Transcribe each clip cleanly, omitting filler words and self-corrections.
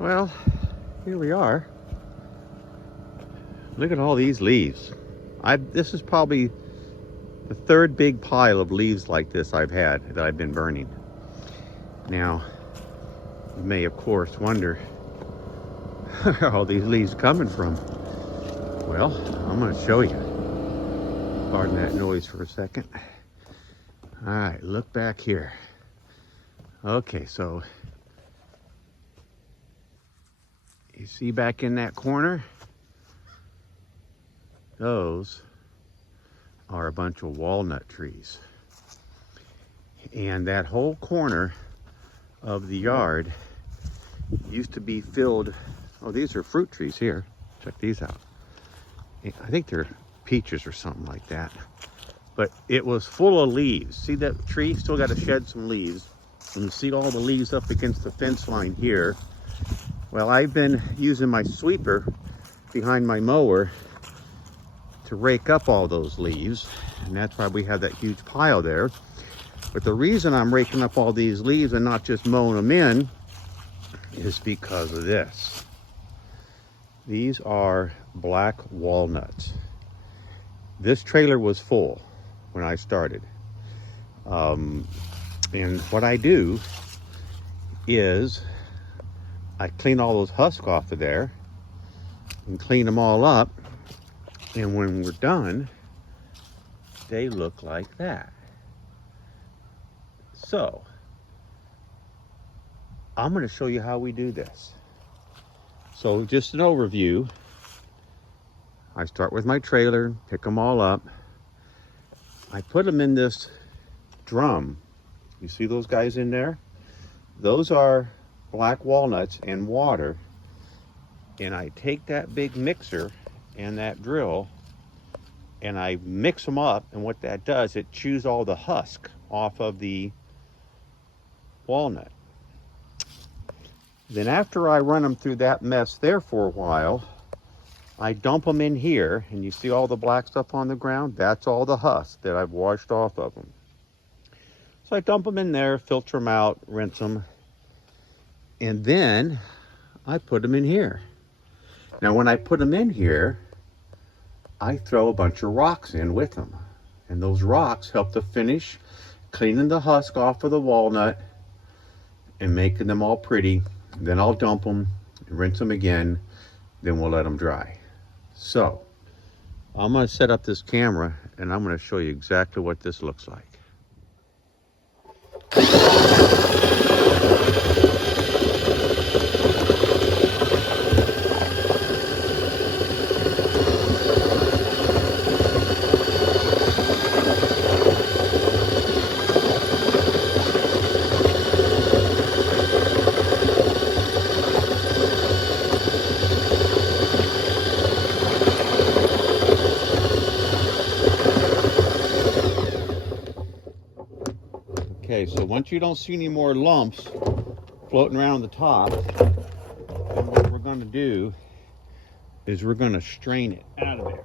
Well, here we are. Look at all these leaves. This is probably the third big pile of leaves like this I've had that I've been burning. Now, you may of course wonder where are all these leaves coming from? Well, I'm going to show you. Pardon that noise for a second. All right, look back here. Okay, so you see back in that corner? Those are a bunch of walnut trees. And that whole corner of the yard used to be filled. Oh, these are fruit trees here. Check these out. I think they're peaches or something like that. But it was full of leaves. See that tree? Still got to shed some leaves. And you see all the leaves up against the fence line here. Well, I've been using my sweeper behind my mower to rake up all those leaves. And that's why we have that huge pile there. But the reason I'm raking up all these leaves and not just mowing them in is because of this. These are black walnuts. This trailer was full when I started. And what I do is I clean all those husks off of there and clean them all up. And when we're done, they look like that. So, I'm going to show you how we do this. So just an overview. I start with my trailer, pick them all up. I put them in this drum. You see those guys in there? Those are black walnuts and water. And I take that big mixer and that drill and I mix them up, and what that does, it chews all the husk off of the walnut. Then after I run them through that mess there for a while, I dump them in here, and you see all the black stuff on the ground? That's all the husk that I've washed off of them. So I dump them in there, filter them out, rinse them, and then I put them in here. Now when I put them in here, I throw a bunch of rocks in with them. And those rocks help to finish cleaning the husk off of the walnut and making them all pretty. Then I'll dump them, rinse them again, then we'll let them dry. So, I'm going to set up this camera and I'm going to show you exactly what this looks like. Okay, so once you don't see any more lumps floating around the top, then what we're going to do is we're going to strain it out of there.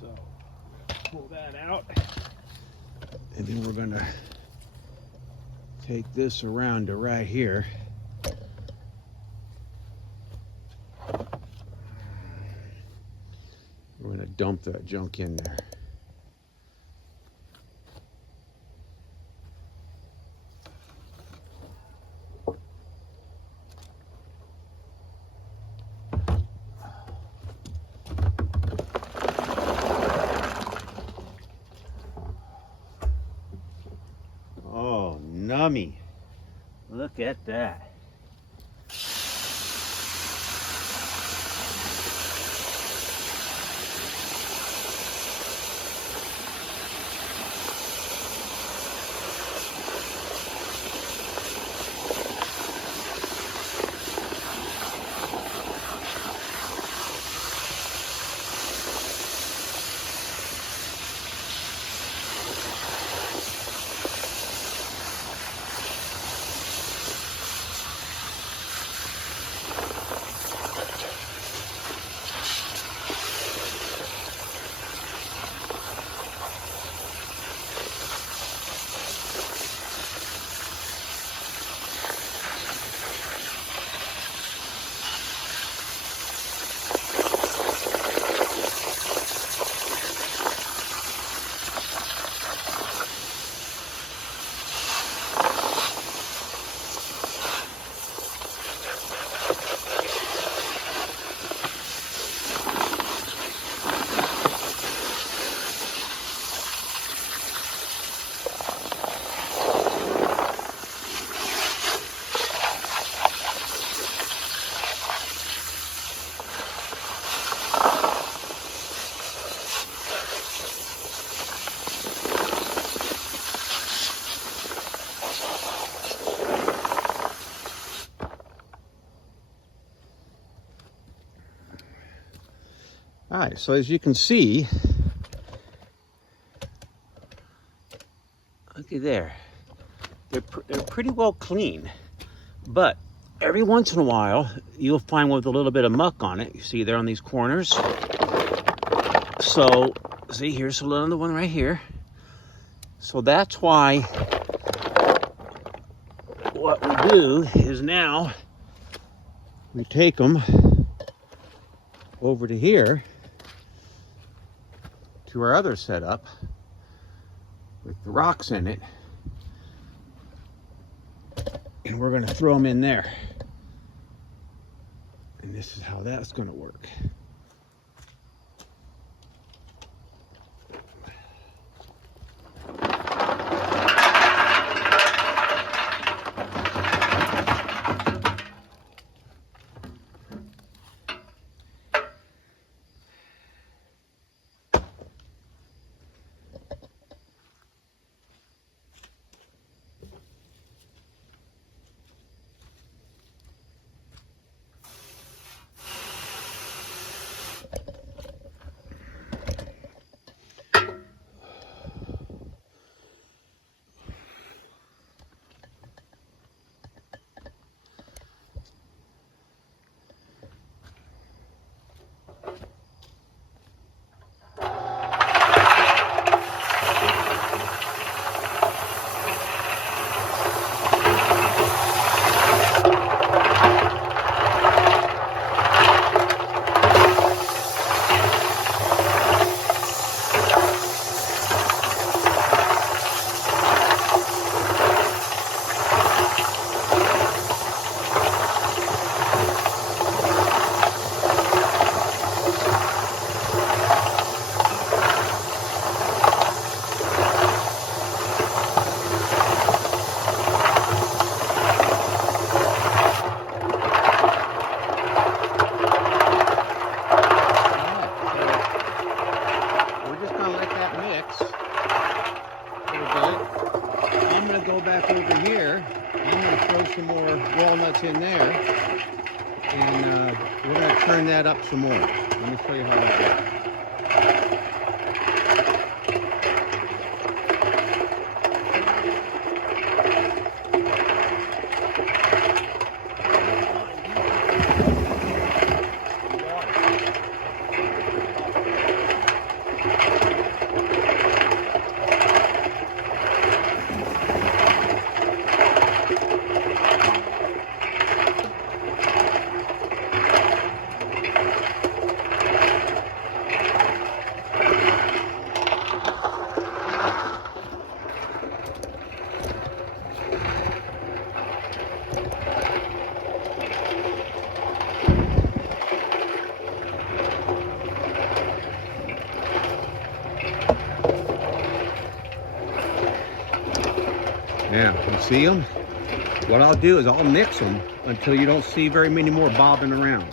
So, pull that out, and then we're going to take this around to right here. We're going to dump that junk in there. Oh, nummy. Look at that. right, so as you can see, looky there. They're pretty well clean, but every once in a while, you'll find one with a little bit of muck on it. You see there on these corners. So, see, here's another one right here. So that's why what we do is now we take them over to here to our other setup with the rocks in it, and we're going to throw them in there. And this is how that's going to work. Some more walnuts in there, and we're going to turn that up some more. Let me show you how that works. Now, you see them? What I'll do is I'll mix them until you don't see very many more bobbing around.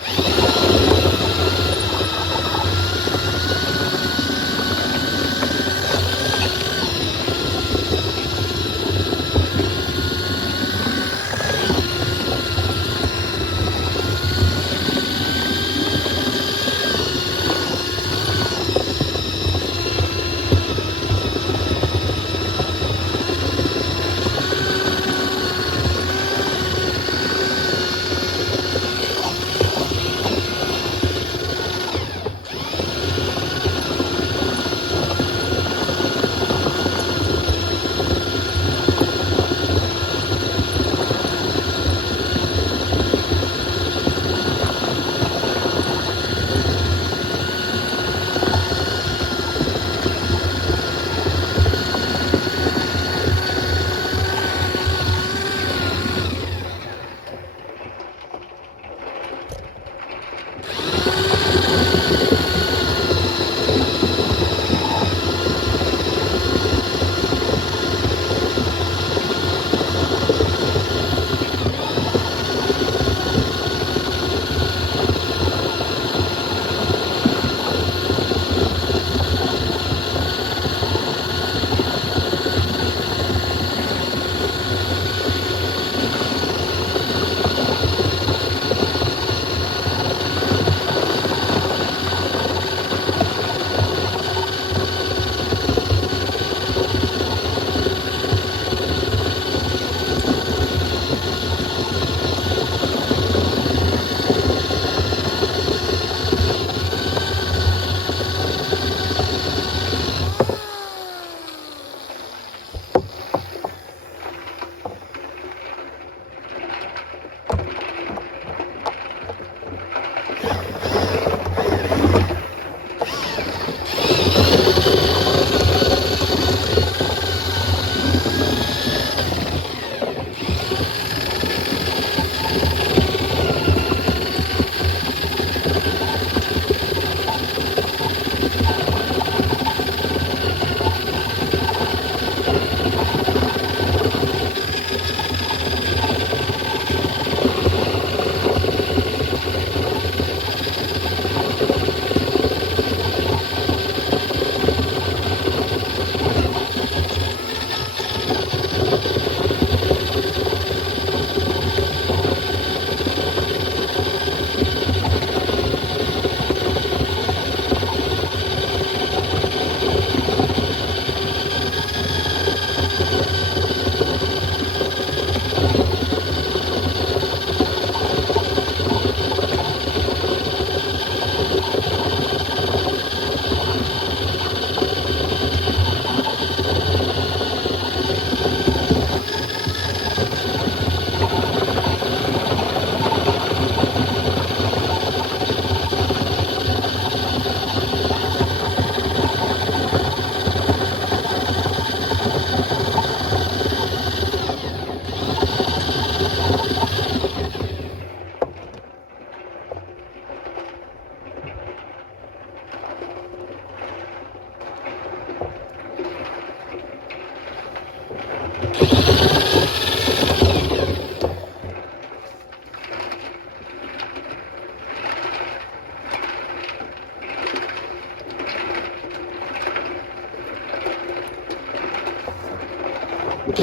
My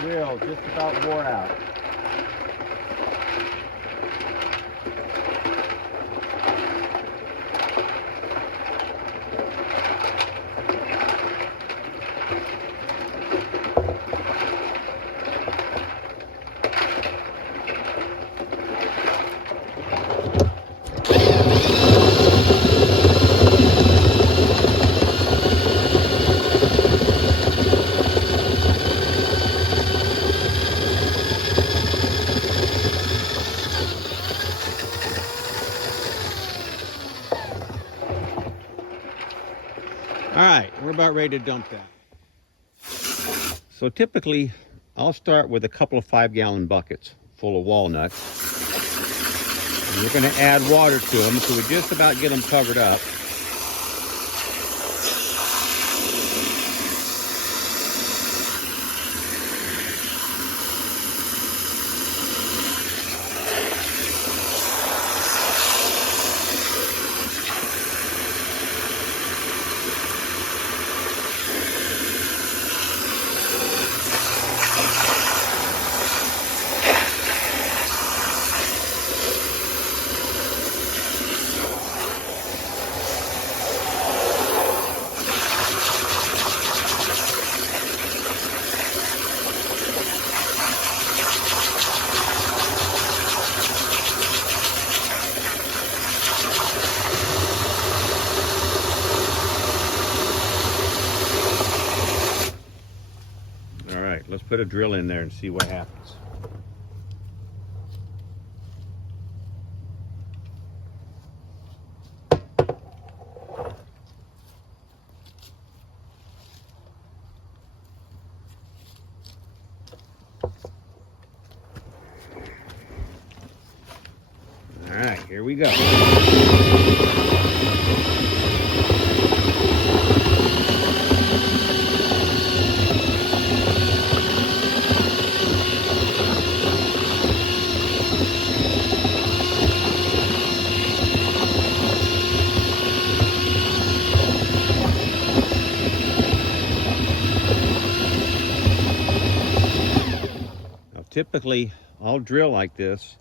drill just about wore out. All right, we're about ready to dump that. So typically, I'll start with a couple of 5-gallon buckets full of walnuts. And we're going to add water to them, so we just about get them covered up. Let's put a drill in there and see what happens. All right, here we go. Typically, I'll drill like this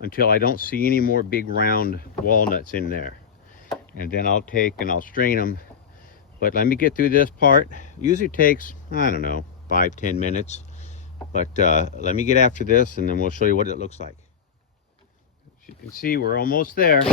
until I don't see any more big round walnuts in there. And then I'll take and I'll strain them. But let me get through this part. Usually takes, I don't know, 5-10 minutes. But let me get after this and then we'll show you what it looks like. As you can see, we're almost there.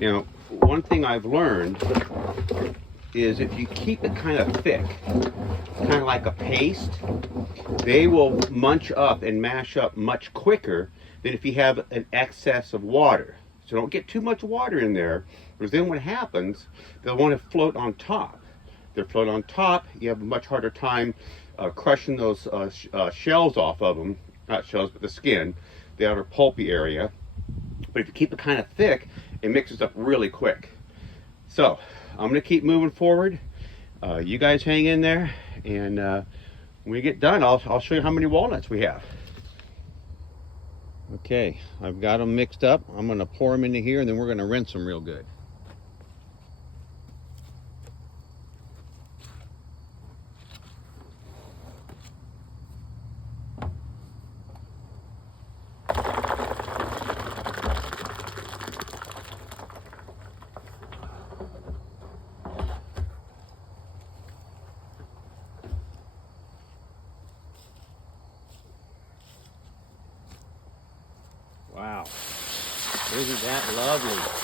Now, one thing I've learned is if you keep it kind of thick, kind of like a paste, they will munch up and mash up much quicker than if you have an excess of water. So don't get too much water in there, because then what happens, they'll want to float on top. If they float on top, you have a much harder time crushing those shells off of them. Not shells, but the skin, the outer pulpy area. But if you keep it kind of thick, it mixes up really quick. So I'm going to keep moving forward. You guys hang in there, and when we get done, I'll show you how many walnuts we have. Okay, I've got them mixed up. I'm going to pour them into here, and then we're going to rinse them real good. Wow, isn't that lovely?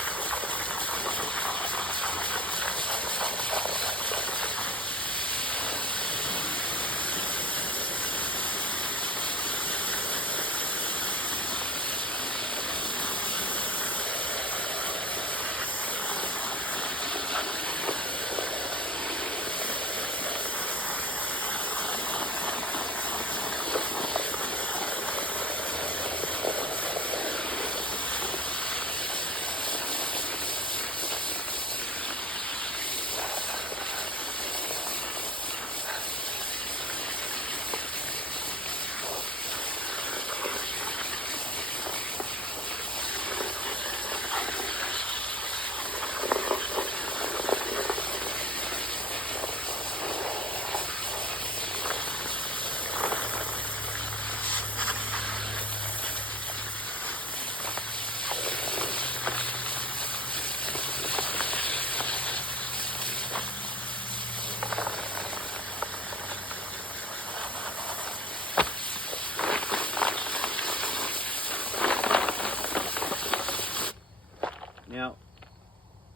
Now,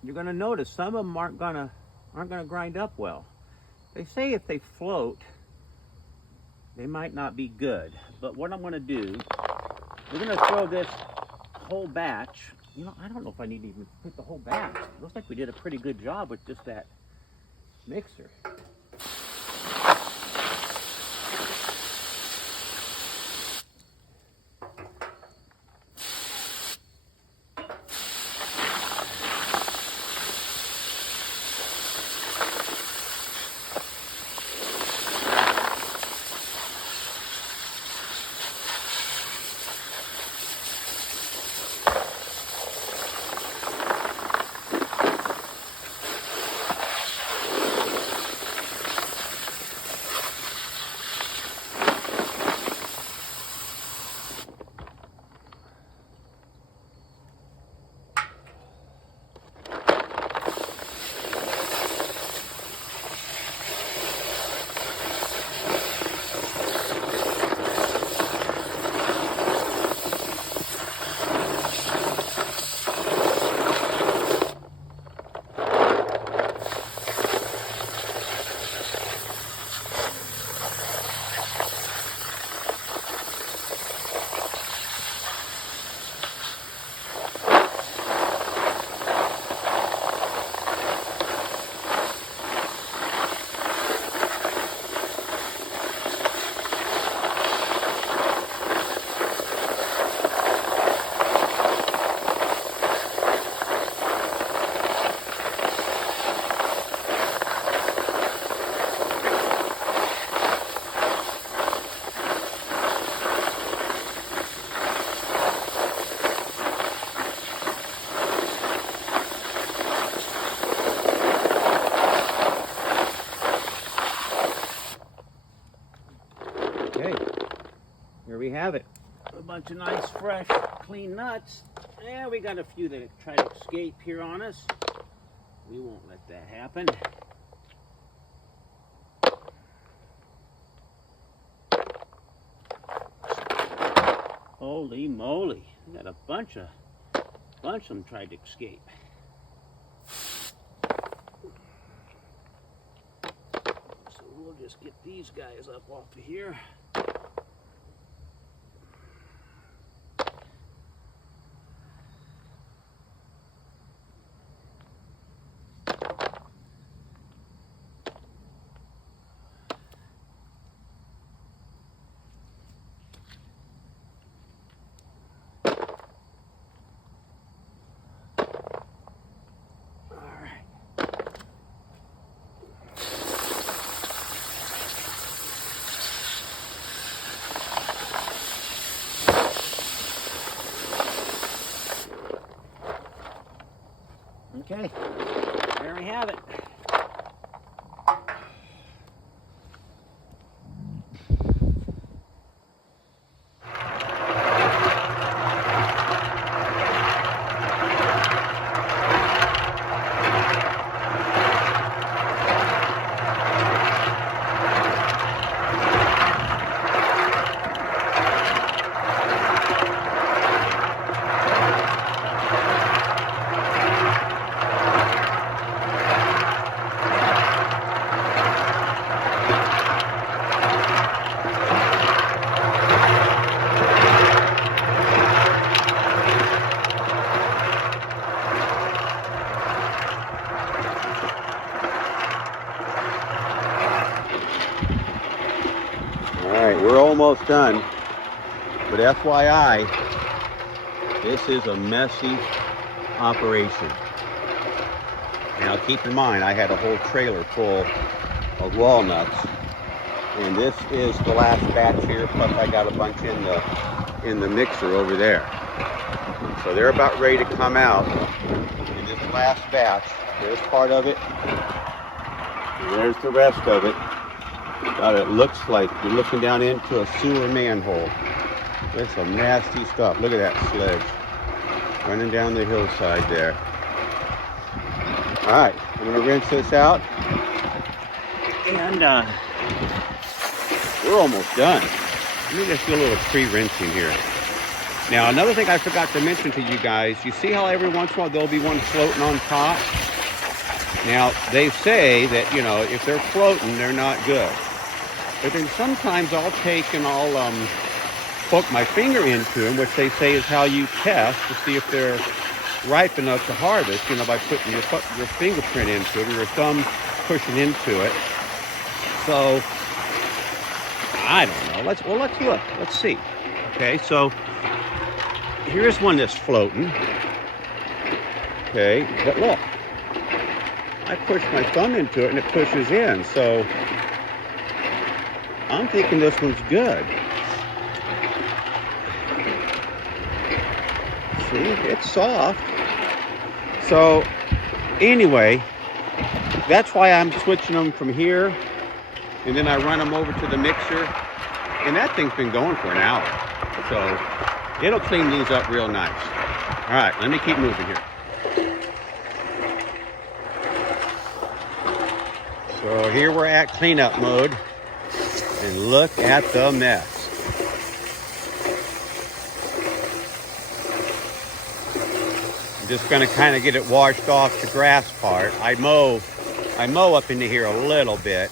you're going to notice some of them aren't going to grind up well. They say if they float, they might not be good. But what I'm going to do, we're going to throw this whole batch. You know, I don't know if I need to even put the whole batch. It looks like we did a pretty good job with just that mixer. Here we have it. A bunch of nice, fresh, clean nuts. Yeah, we got a few that try to escape here on us. We won't let that happen. Holy moly. We got a bunch of them tried to escape. just get these guys up off of here. Okay, there we have it. We're almost done, but FYI, this is a messy operation. Now keep in mind, I had a whole trailer full of walnuts, and this is the last batch here, plus I got a bunch in the mixer over there. So they're about ready to come out in this last batch. There's part of it, and there's the rest of it. God, it looks like you're looking down into a sewer manhole. There's some nasty stuff. Look at that sledge running down the hillside there. All right, I'm gonna rinse this out, and we're almost done. Let me just do a little pre-rinsing here. Now, another thing I forgot to mention to you guys, you see how every once in a while there'll be one floating on top? Now, they say that, you know, if they're floating, they're not good. But then sometimes I'll take and I'll poke my finger into them, which they say is how you test to see if they're ripe enough to harvest, you know, by putting your fingerprint into it or your thumb pushing into it. So, I don't know. Let's look. Let's see. Okay, so here's one that's floating. Okay, but look. I push my thumb into it and it pushes in, so I'm thinking this one's good. See, it's soft. So anyway, that's why I'm switching them from here, and then I run them over to the mixer, and that thing's been going for an hour. So it'll clean these up real nice. All right, let me keep moving here. So here we're at cleanup mode, and look at the mess. I'm just gonna kind of get it washed off the grass part. I mow up into here a little bit.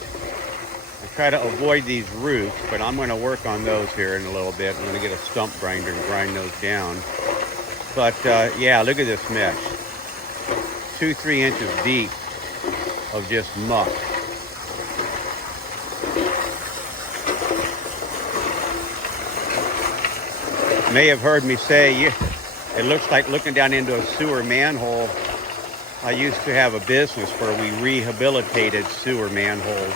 I try to avoid these roots, but I'm gonna work on those here in a little bit. I'm gonna get a stump grinder and grind those down. But yeah, look at this mess. 2-3 inches deep of just muck. May have heard me say, it looks like looking down into a sewer manhole. I used to have a business where we rehabilitated sewer manholes.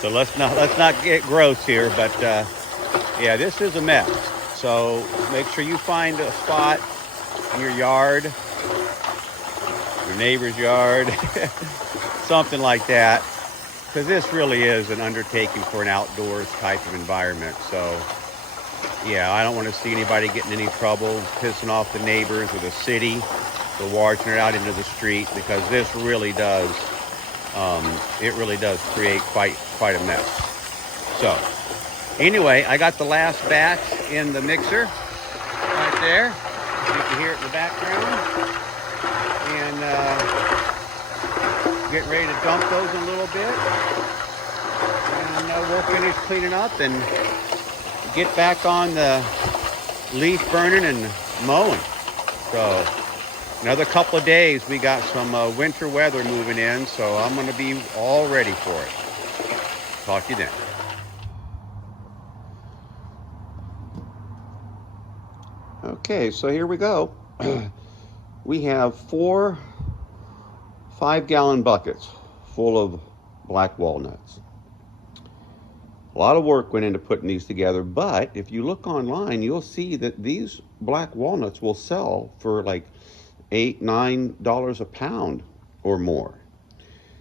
So let's not get gross here, but yeah, this is a mess. So make sure you find a spot in your yard, your neighbor's yard, something like that, because this really is an undertaking for an outdoors type of environment. So yeah, I don't want to see anybody getting any trouble, pissing off the neighbors or the city for washing it out into the street, because this really does, it really does create quite a mess. So anyway, I got the last batch in the mixer right there. You can hear it in the background. And get ready to dump those in a little bit. And we'll finish cleaning up and get back on the leaf burning and mowing. So another couple of days, we got some winter weather moving in, so I'm going to be all ready for it. Talk to you then. Okay, so here we go. We have 4 5-gallon buckets full of black walnuts. A lot of work went into putting these together, but if you look online, you'll see that these black walnuts will sell for like $8, $9 a pound or more.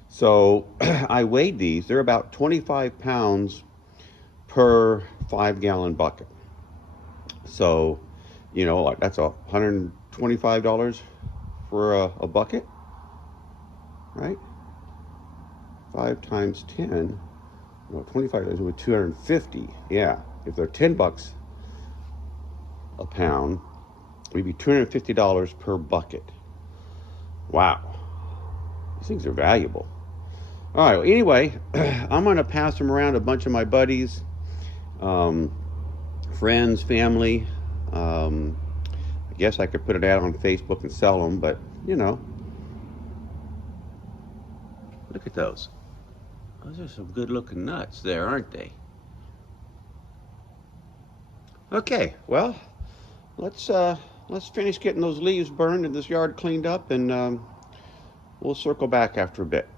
So I weighed these. They're about 25 pounds per 5-gallon bucket. So, you know, that's $125 for a bucket, right? 5 times 10, well, 25 is with 250. Yeah, if they're $10 a pound, it'd be $250 per bucket. Wow, these things are valuable. All right, well, anyway, I'm gonna pass them around to a bunch of my buddies, friends, family. I guess I could put it out on Facebook and sell them, but you know, look at those. Those are some good looking nuts there, aren't they? Okay, well, let's finish getting those leaves burned and this yard cleaned up, and we'll circle back after a bit.